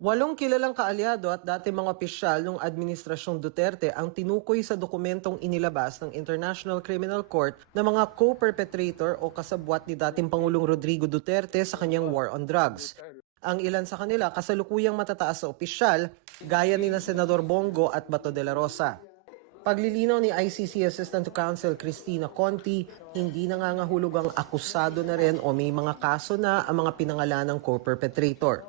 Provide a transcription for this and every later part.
Walong kilalang kaalyado at dati mga opisyal ng Administrasyong Duterte ang tinukoy sa dokumentong inilabas ng International Criminal Court na mga co-perpetrator o kasabwat ni dating Pangulong Rodrigo Duterte sa kanyang war on drugs. Ang ilan sa kanila kasalukuyang matataas sa opisyal, gaya ni na Senador Bongo at Bato de la Rosa. Paglilinaw ni ICC Assistant to Counsel Cristina Conti, hindi nangangahulog ang akusado na rin o may mga kaso na ang mga pinangalanang co-perpetrator.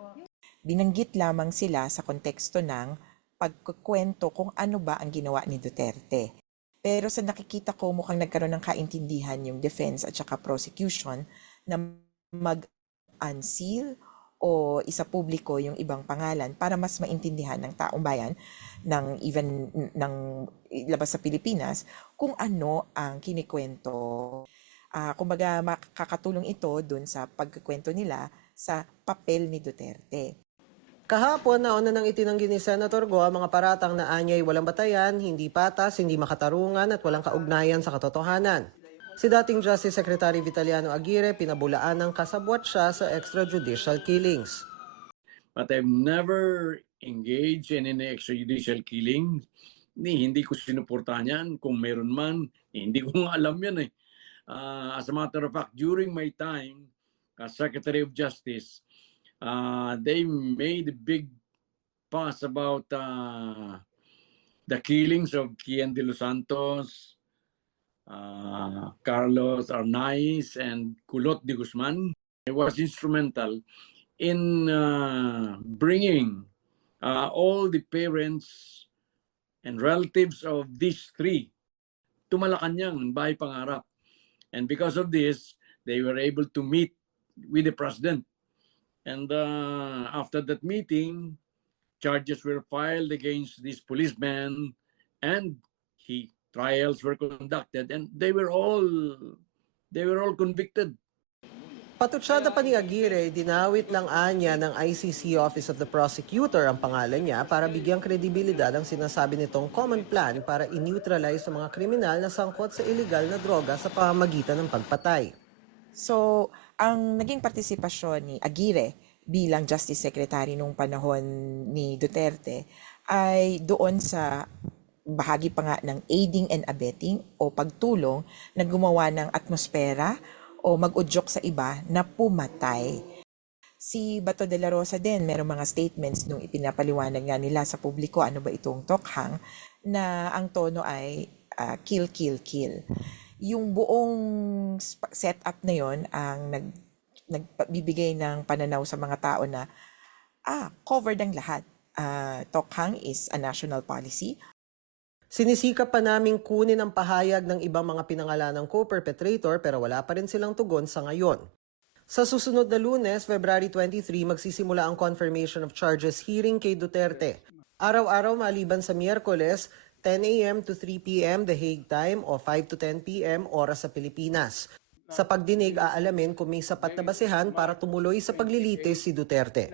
Binanggit lamang sila sa konteksto ng pagkukwento kung ano ba ang ginawa ni Duterte. Pero sa nakikita ko mukhang nagkaroon ng kaintindihan yung defense at saka prosecution na mag-unseal o isa publiko yung ibang pangalan para mas maintindihan ng taong bayan ng even ng labas sa Pilipinas kung ano ang kinikwento. Kumbaga makakatulong ito dun sa pagkukwento nila sa papel ni Duterte. Kahapon, nauna nang itinanggi ni Senator Go ang mga paratang na anyay walang batayan, hindi patas, hindi makatarungan at walang kaugnayan sa katotohanan. Si dating Justice Secretary Vitaliano Aguirre pinabulaan ng kasabwat siya sa extrajudicial killings. But I've never engaged in any extrajudicial killing. Hindi ko sinuportahan yan. Kung meron man, hindi ko nga alam yan eh. As a matter of fact, during my time as Secretary of Justice, they made a big fuss about the killings of Kian de los Santos, Carlos Arnaiz, and Culot de Guzman. I was instrumental in bringing all the parents and relatives of these three to Malacanang, Bahay Pangarap. And because of this, they were able to meet with the president. And after that meeting, charges were filed against this policeman, and trials were conducted, and they were all convicted. Patutsada pa ni Aguirre, dinawit lang anya ng ICC Office of the Prosecutor ang pangalan niya para bigyang kredibilidad ang sinasabi nitong common plan para i-neutralize ang mga kriminal na sangkot sa illegal na droga sa pamamagitan ng pagpatay. So, ang naging partisipasyon ni Aguirre bilang Justice Secretary nung panahon ni Duterte ay doon sa bahagi pa nga ng aiding and abetting o pagtulong na gumawa ng atmosfera o mag-udyok sa iba na pumatay. Si Bato de la Rosa din, merong mga statements nung ipinapaliwanag nga nila sa publiko ano ba itong tokhang na ang tono ay kill, kill, kill. Yung buong setup na yon ang nagbibigay ng pananaw sa mga tao na covered ang lahat. Tokhang is a national policy. Sinisikap pa naming kunin ang pahayag ng ibang mga pinangalanang co-perpetrator pero wala pa rin silang tugon sa ngayon. Sa susunod na Lunes, February 23, magsisimula ang confirmation of charges hearing kay Duterte. Araw-araw maliban sa Miyerkules, 10 a.m. to 3 p.m. The Hague time o 5 to 10 p.m. oras sa Pilipinas. Sa pagdinig, aalamin kung may sapat na basehan para tumuloy sa paglilitis si Duterte.